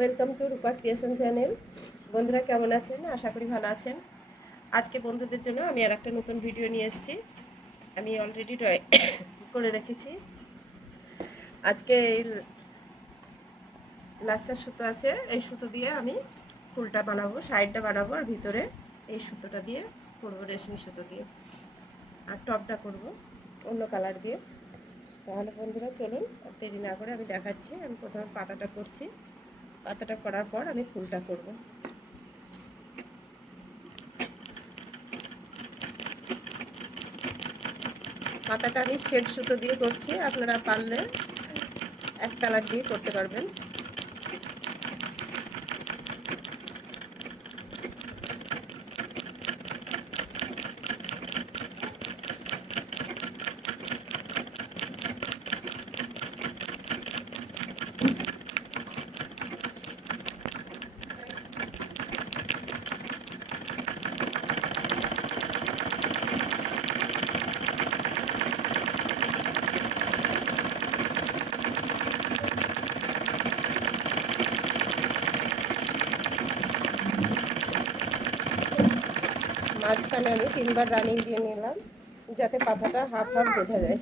Welcome to Rupa creation channel. বন্ধুরা কেমন আছেন? আশা করি ভালো আছেন। আজকে বন্ধুদের জন্য আমি আর একটা নতুন ভিডিও নিয়ে এসেছি। আমি অলরেডি ড্রয়িং করে রেখেছি। আজকে এই লাচ্ছার সুতো আছে, এই সুতো দিয়ে আমি ফুলটা বানাবো, সাইডটা বানাবো, আর ভিতরে এই সুতোটা দিয়ে করবো, রেশমি সুতো দিয়ে। আর টপটা করব অন্য কালার দিয়ে। তাহলে বন্ধুরা চলুন, আর দেরি না করে আমি দেখাচ্ছি। আমি প্রথমে পাতাটা করছি, পাতাটা করার পর আমি ফুলটা করব। পাতাটা আমি শেড সুতো দিয়ে করছি, আপনারা পারলে এক কালার দিয়ে করতে পারবেন। মাঝখানে আমি 3বার রানিং দিয়ে নিলাম, যাতে পাতাটা হাফ হাফ বোঝা যায়।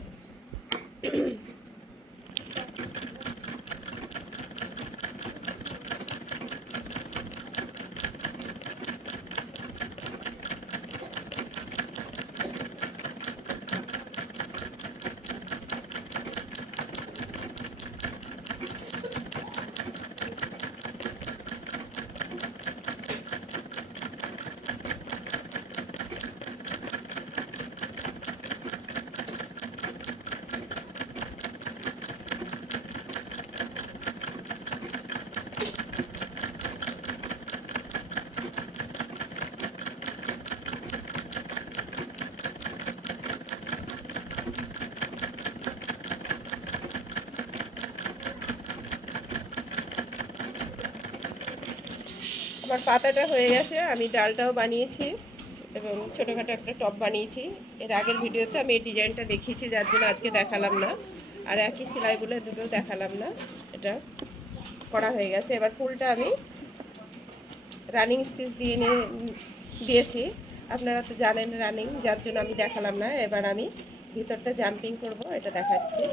আমার পাতাটা হয়ে গেছে, আমি ডালটাও বানিয়েছি এবং ছোটোখাটো একটা টপ বানিয়েছি। এর আগের ভিডিওতে আমি এই ডিজাইনটা দেখিয়েছি, যার জন্য আজকে দেখালাম না। আর একই সেলাই বলে দুটো দেখালাম না। এটা করা হয়ে গেছে। এবার ফুলটা আমি রানিং স্টিচ দিয়েছি, আপনারা তো জানেন রানিং, যার জন্য আমি দেখালাম না। এবার আমি ভিতরটা জাম্পিং করব, এটা দেখাচ্ছি।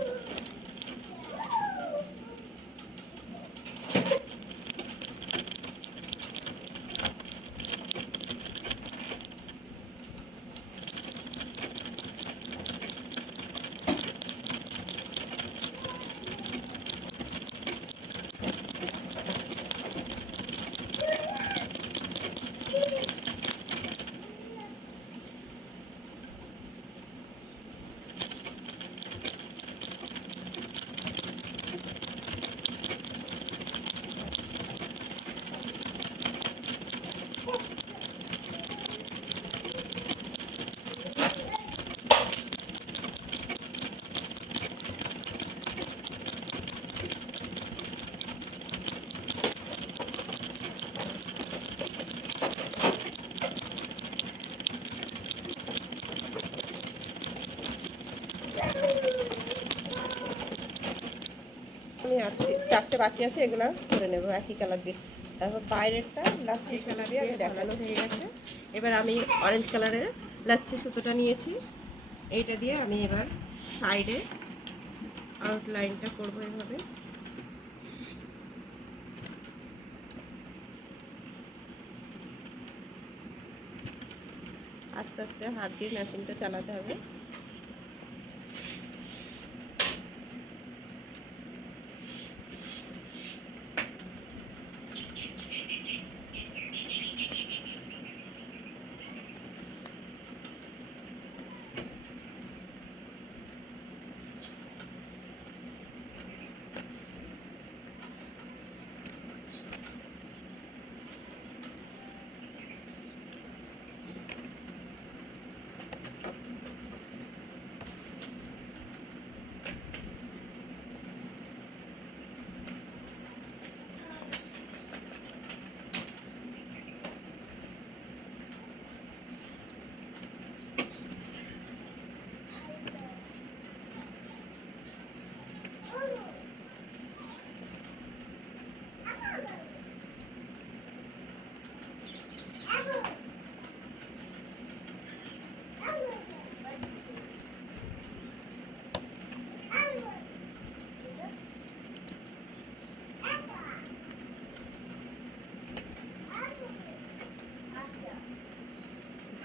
আমি আর 4টে বাকি আছে, এগুলো করে নেব একই কালার দিয়ে। তারপর বাইরেরটা লাচ্ছি কালার দিয়ে আমি দেখানো হয়ে গেছে। এবার আমি অরেঞ্জ কালারের লাচ্ছি সুতোটা নিয়েছি, এইটা দিয়ে আমি এবার সাইডে আউটলাইনটা করবো এভাবে। আস্তে আস্তে হাত দিয়ে মেশিনটা চালাতে হবে।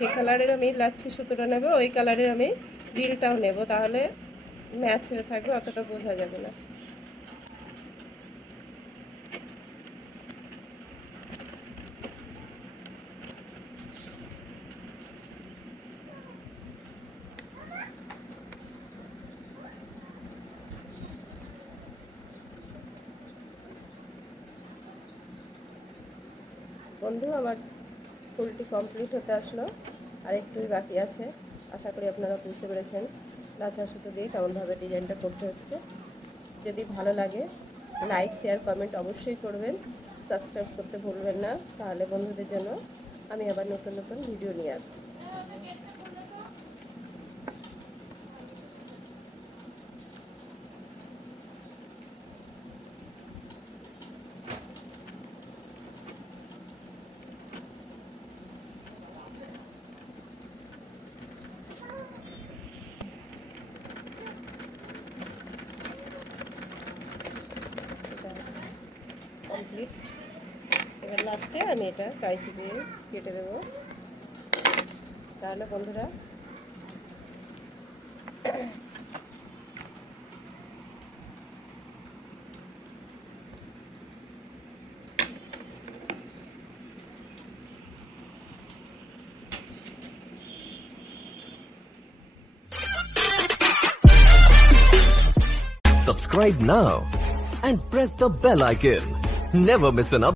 যে কালারের আমি লাচ্ছি সুতোটা নেব ওই কালারের আমি ডিলটাও নেব, তাহলে ম্যাচ হয়ে থাকবে, অতটা বোঝা যাবে না। বন্ধু, আমার ফুলটি কমপ্লিট হতে আসলো, আর একটুই বাকি আছে। আশা করি আপনারা বুঝতে পেরেছেন লাচা সুতো দিয়ে তেমনভাবে ডিজাইনটা করতে হচ্ছে। যদি ভালো লাগে লাইক শেয়ার কমেন্ট অবশ্যই করবেন, সাবস্ক্রাইব করতে ভুলবেন না, তাহলে বন্ধুদের জন্য আমি আবার নতুন নতুন ভিডিও নিয়ে আসবো। কমপ্লিট। এবার লাস্টে আমি এটা কাইচি দিয়ে কেটে দেবো, তাহলে বন্ধুরা Subscribe now and press the bell icon. Never miss an update.